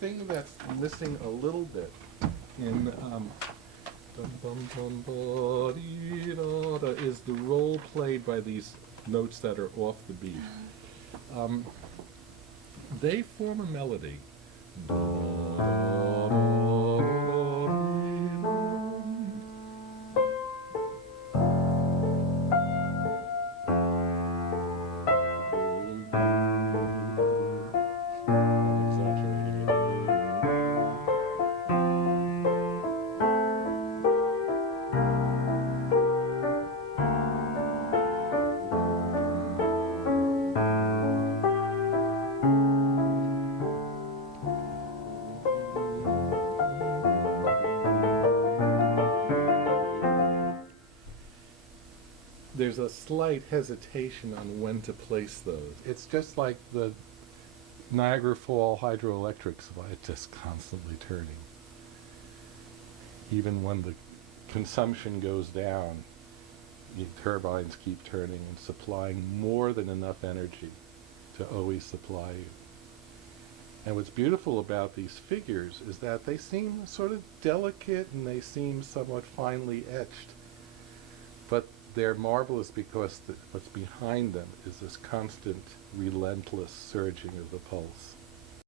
thing that's missing a little bit in dum bum bum ba dee da da is the role played by these notes that are off the beat. Um, they form a melody. Da, da, da, da, dee, da. I'm exaggerating There's a slight hesitation on when to place those. It's just like the Niagara Fall hydroelectric supply, just constantly turning. Even when the consumption goes down, the turbines keep turning and supplying more than enough energy to always supply you. And what's beautiful about these figures is that they seem sort of delicate and they seem somewhat finely etched. But they're marvelous because what's behind them is this constant, relentless surging of the pulse.